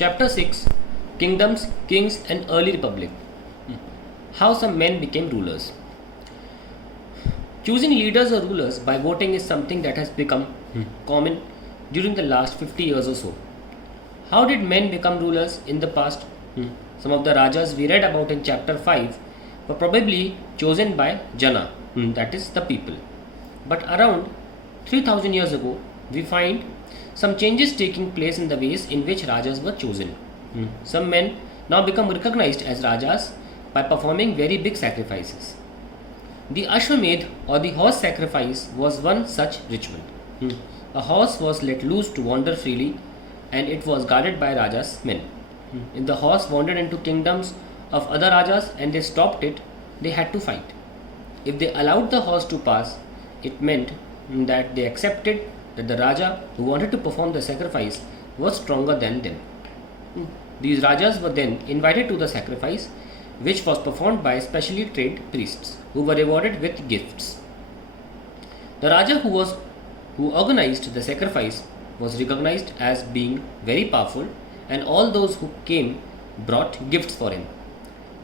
Chapter 6, Kingdoms, Kings and Early Republic. How some men became rulers. Choosing leaders or rulers by voting is something that has become common during the last 50 years or so. How did men become rulers in the past? Some of the Rajas we read about in chapter 5 were probably chosen by Jana, that is the people. But around 3000 years ago, we find some changes taking place in the ways in which Rajas were chosen. Some men now become recognized as Rajas by performing very big sacrifices. The Ashwamedh or the horse sacrifice was one such ritual. A horse was let loose to wander freely and it was guarded by Raja's men. If the horse wandered into kingdoms of other Rajas and they stopped it, they had to fight. If they allowed the horse to pass, it meant that they accepted that the Raja who wanted to perform the sacrifice was stronger than them. These Rajas were then invited to the sacrifice, which was performed by specially trained priests who were rewarded with gifts. The Raja who organized the sacrifice was recognized as being very powerful, and all those who came brought gifts for him.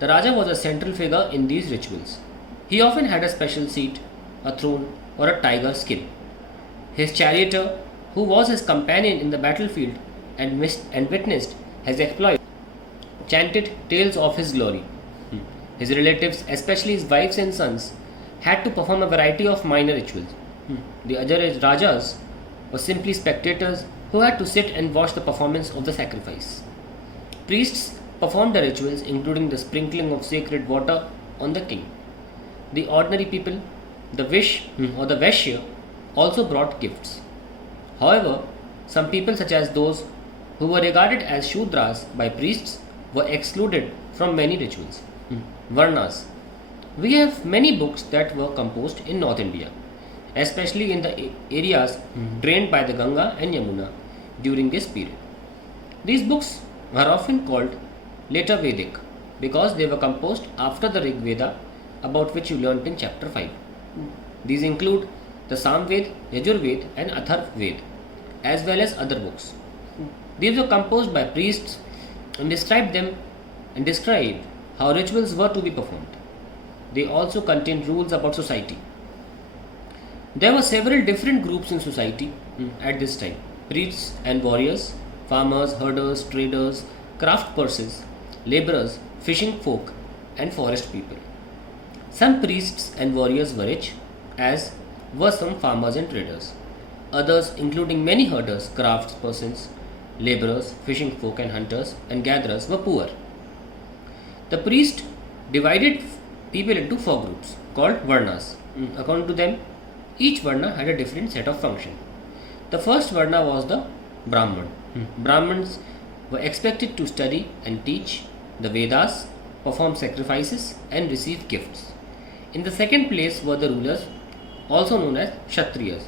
The Raja was a central figure in these rituals. He often had a special seat, a throne, or a tiger skin. His charioteer, who was his companion in the battlefield and witnessed his exploits, chanted tales of his glory. His relatives, especially his wives and sons, had to perform a variety of minor rituals. The other Rajas were simply spectators who had to sit and watch the performance of the sacrifice. Priests performed the rituals, including the sprinkling of sacred water on the king. The ordinary people, the or the Vaishya, also brought gifts. However, some people, such as those who were regarded as Shudras by priests, were excluded from many rituals. Varnas. We have many books that were composed in North India, especially in the areas drained by the Ganga and Yamuna during this period. These books are often called later Vedic because they were composed after the Rig Veda, about which you learnt in chapter 5. These include the Samved, Yajurved and Atharvaved, as well as other books. These were composed by priests and described how rituals were to be performed. They also contained rules about society. There were several different groups in society at this time: priests and warriors, farmers, herders, traders, craft persons, laborers, fishing folk, and forest people. Some priests and warriors were rich, as were some farmers and traders. Others, including many herders, crafts persons, laborers, fishing folk, and hunters and gatherers, were poor. The priest divided people into 4 groups called Varnas. According to them, each Varna had a different set of function. The first Varna was the Brahman. Brahmins were expected to study and teach the Vedas, perform sacrifices, and receive gifts. In the second place were the rulers, also known as Kshatriyas.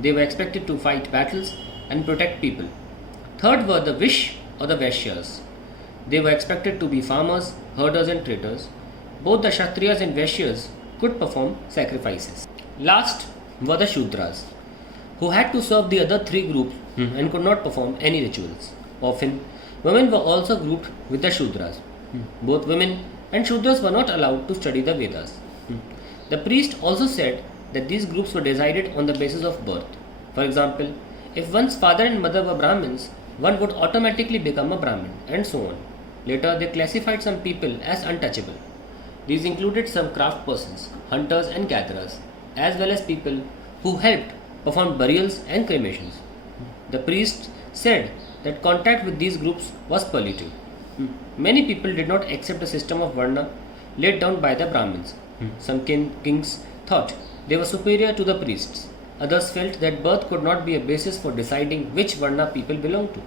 They were expected to fight battles and protect people. Third were the Vish or the Vaishyas. They were expected to be farmers, herders, and traders. Both the Kshatriyas and Vaishyas could perform sacrifices. Last were the Shudras, who had to serve the other 3 groups and could not perform any rituals. Often, women were also grouped with the Shudras. Both women and Shudras were not allowed to study the Vedas. The priest also said that these groups were decided on the basis of birth. For example, if one's father and mother were Brahmins, one would automatically become a Brahmin, and so on. Later, they classified some people as untouchable. These included some craft persons, hunters and gatherers, as well as people who helped perform burials and cremations. The priests said that contact with these groups was polluting. Many people did not accept the system of Varna laid down by the Brahmins. Some kings thought they were superior to the priests. Others felt that birth could not be a basis for deciding which Varna people belonged to.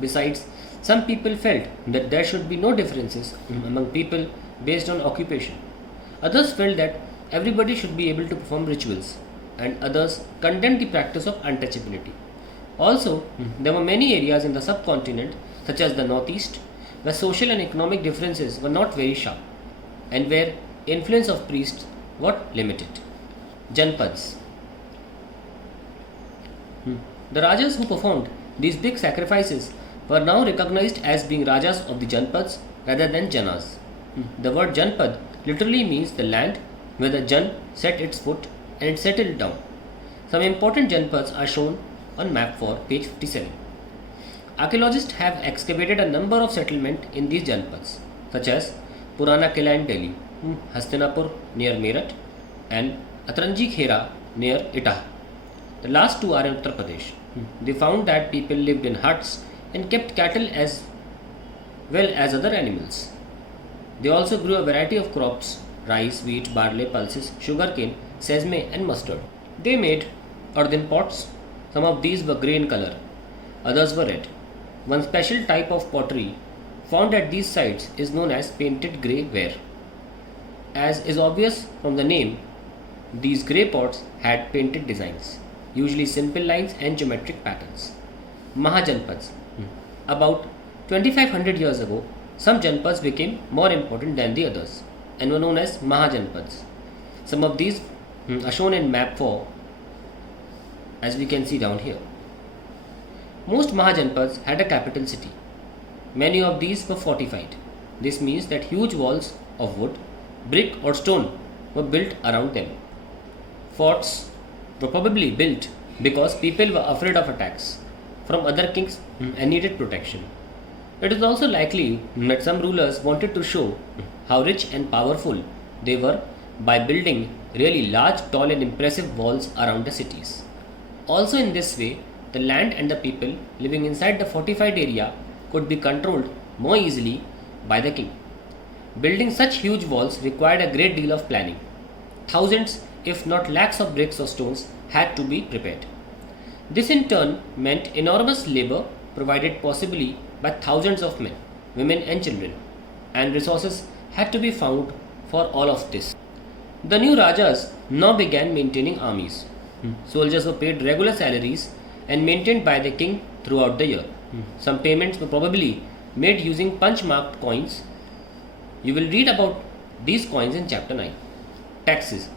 Besides, some people felt that there should be no differences among people based on occupation. Others felt that everybody should be able to perform rituals, and others condemned the practice of untouchability. Also, there were many areas in the subcontinent, such as the northeast, where social and economic differences were not very sharp, and where influence of priests was limited. Janpads. The Rajas who performed these big sacrifices were now recognized as being Rajas of the Janpads rather than Janas. The word Janpad literally means the land where the Jan set its foot and it settled down. Some important Janpads are shown on map 4, page 57. Archaeologists have excavated a number of settlements in these Janpads, such as Purana Kila in Delhi, Hastinapur near Meerut, and Atranji Khera near Itah. The last two are in Uttar Pradesh. They found that people lived in huts and kept cattle as well as other animals. They also grew a variety of crops: rice, wheat, barley, pulses, sugarcane, sesame, and mustard. They made earthen pots. Some of these were grey in color, others were red. One special type of pottery found at these sites is known as painted grey ware. As is obvious from the name, these grey pots had painted designs, usually simple lines and geometric patterns. Mahajanpads. About 2500 years ago, some Janpads became more important than the others and were known as Mahajanpads. Some of these are shown in map 4, as we can see down here. Most Mahajanpads had a capital city. Many of these were fortified. This means that huge walls of wood, brick or stone were built around them. Forts were probably built because people were afraid of attacks from other kings and needed protection. It is also likely that some rulers wanted to show how rich and powerful they were by building really large, tall and impressive walls around the cities. Also in this way, the land and the people living inside the fortified area could be controlled more easily by the king. Building such huge walls required a great deal of planning. Thousands, if not lakhs of bricks or stones had to be prepared. This in turn meant enormous labor provided possibly by thousands of men, women and children, and resources had to be found for all of this. The new Rajas now began maintaining armies. Soldiers were paid regular salaries and maintained by the king throughout the year. Some payments were probably made using punch-marked coins. You will read about these coins in chapter 9. Taxes.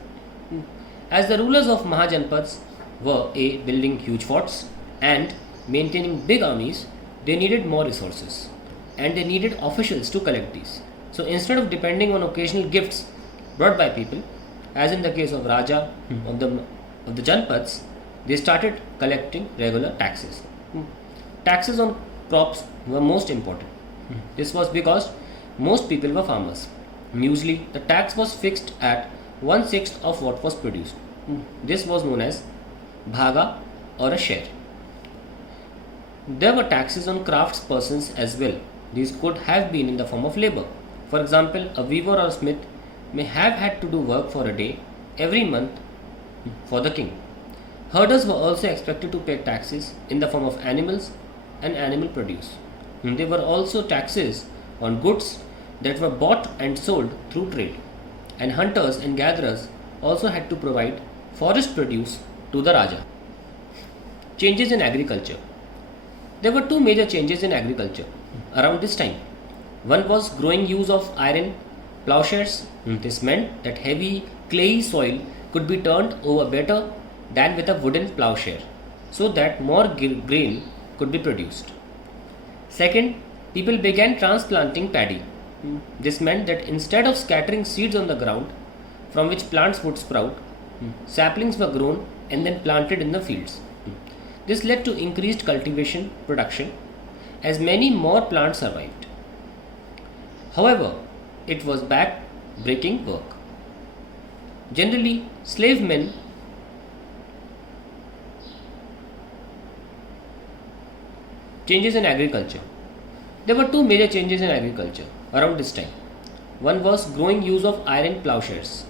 As the rulers of Mahajanpads were building huge forts and maintaining big armies, they needed more resources and they needed officials to collect these. So instead of depending on occasional gifts brought by people, as in the case of Raja of the Janpads, they started collecting regular taxes. Taxes on crops were most important. This was because most people were farmers. Usually, the tax was fixed at 1/6 of what was produced. This was known as bhaga or a share. There were taxes on crafts persons as well. These could have been in the form of labor. For example, a weaver or smith may have had to do work for a day every month for the king. Herders were also expected to pay taxes in the form of animals and animal produce. There were also taxes on goods that were bought and sold through trade. And hunters and gatherers also had to provide forest produce to the Raja. Changes in agriculture. There were two major changes in agriculture around this time. One was growing use of iron plowshares. This meant that heavy clayey soil could be turned over better than with a wooden plowshare, so that more grain could be produced. Second, people began transplanting paddy. This meant that instead of scattering seeds on the ground from which plants would sprout, saplings were grown and then planted in the fields. This led to increased cultivation production as many more plants survived. However, it was back-breaking work. Generally, slave men changes in agriculture. There were two major changes in agriculture around this time. One was growing use of iron plowshares.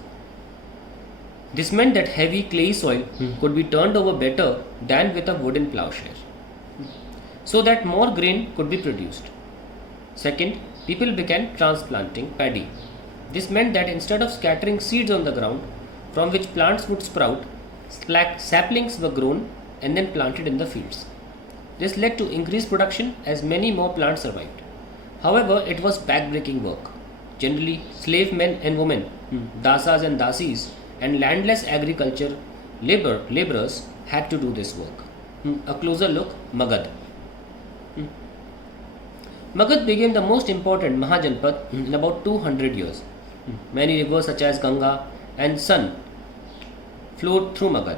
This meant that heavy clay soil could be turned over better than with a wooden plowshare, so that more grain could be produced. Second, people began transplanting paddy. This meant that instead of scattering seeds on the ground from which plants would sprout, saplings were grown and then planted in the fields. This led to increased production as many more plants survived. However, it was backbreaking work. Generally, slave men and women, dasas and dasis, and landless agriculture laborers had to do this work. A closer look, Magad. Magad became the most important Mahajanpad in about 200 years. Many rivers such as Ganga and Son flowed through Magad.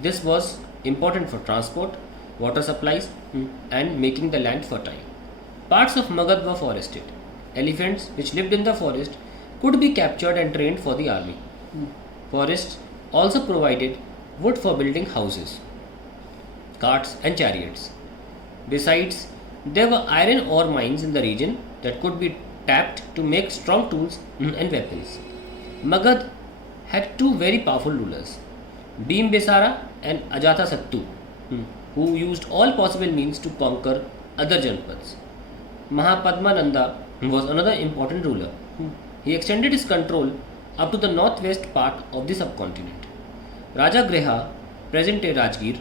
This was important for transport, water supplies, and making the land fertile. Parts of Magad were forested. Elephants, which lived in the forest, could be captured and trained for the army. Forests also provided wood for building houses, carts, and chariots. Besides, there were iron ore mines in the region that could be tapped to make strong tools and weapons. Magad had two very powerful rulers, Bhimbisara and Ajatasattu, who used all possible means to conquer other Janpads. Mahapadmananda was another important ruler. He extended his control up to the northwest part of the subcontinent. Raja Greha, present day Rajgir,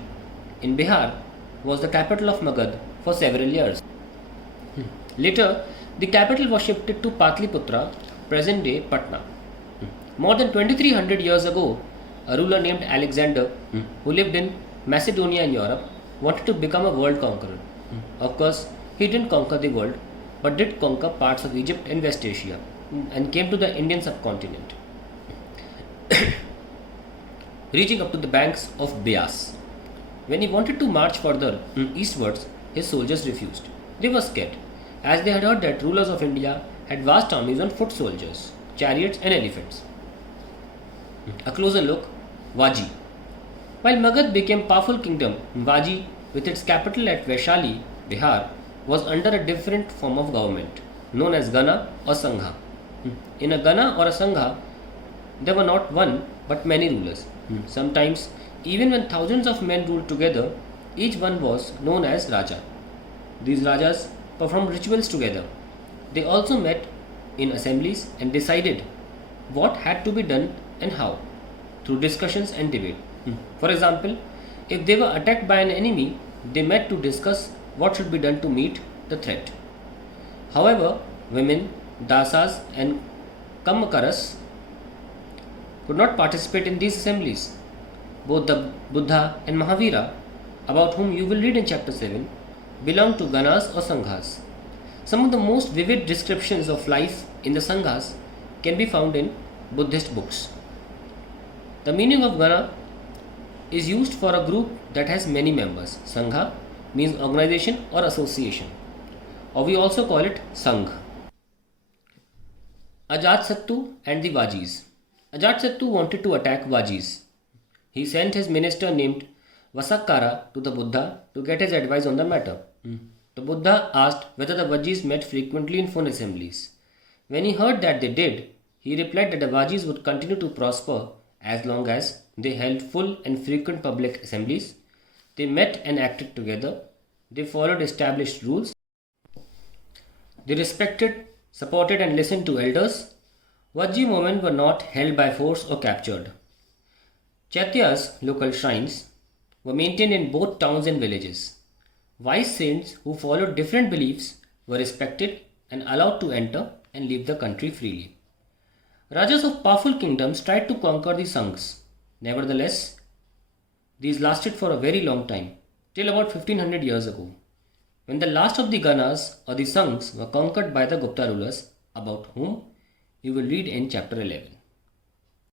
in Bihar, was the capital of Magad for several years. Later, the capital was shifted to Patliputra, present day Patna. More than 2300 years ago, a ruler named Alexander, who lived in Macedonia in Europe, wanted to become a world conqueror. Of course, he didn't conquer the world, but did conquer parts of Egypt and West Asia, and came to the Indian subcontinent, reaching up to the banks of Beas. When he wanted to march further eastwards, his soldiers refused. They were scared, as they had heard that rulers of India had vast armies on foot soldiers, chariots, and elephants. A closer look, Vaji. While Magad became powerful kingdom, Vaji, with its capital at Vaishali, Bihar, was under a different form of government, known as Gana or Sangha. In a Gana or a Sangha, there were not one but many rulers. Sometimes, even when thousands of men ruled together, each one was known as Raja. These Rajas performed rituals together. They also met in assemblies and decided what had to be done and how, through discussions and debate. For example, if they were attacked by an enemy, they met to discuss what should be done to meet the threat. However, women, dasas, and kamakaras could not participate in these assemblies. Both the Buddha and Mahavira, about whom you will read in chapter 7, belonged to Ganas or Sanghas. Some of the most vivid descriptions of life in the Sanghas can be found in Buddhist books. The meaning of Gana is used for a group that has many members. Sangha means organization or association, or we also call it Sangh. Ajatasattu and the Vajis. Ajatasattu wanted to attack Vajis. He sent his minister named Vasakkara to the Buddha to get his advice on the matter. The Buddha asked whether the Vajis met frequently in phone assemblies. When he heard that they did, he replied that the Vajis would continue to prosper as long as they held full and frequent public assemblies. They met and acted together. They followed established rules. They respected, supported, and listened to elders. Vaji movement were not held by force or captured. Chaityas, local shrines, were maintained in both towns and villages. Wise saints who followed different beliefs were respected and allowed to enter and leave the country freely. Rajas of powerful kingdoms tried to conquer the Sanghs. Nevertheless, these lasted for a very long time, till about 1500 years ago, when the last of the Ganas or the Sanghs were conquered by the Gupta rulers, about whom you will read in chapter 11.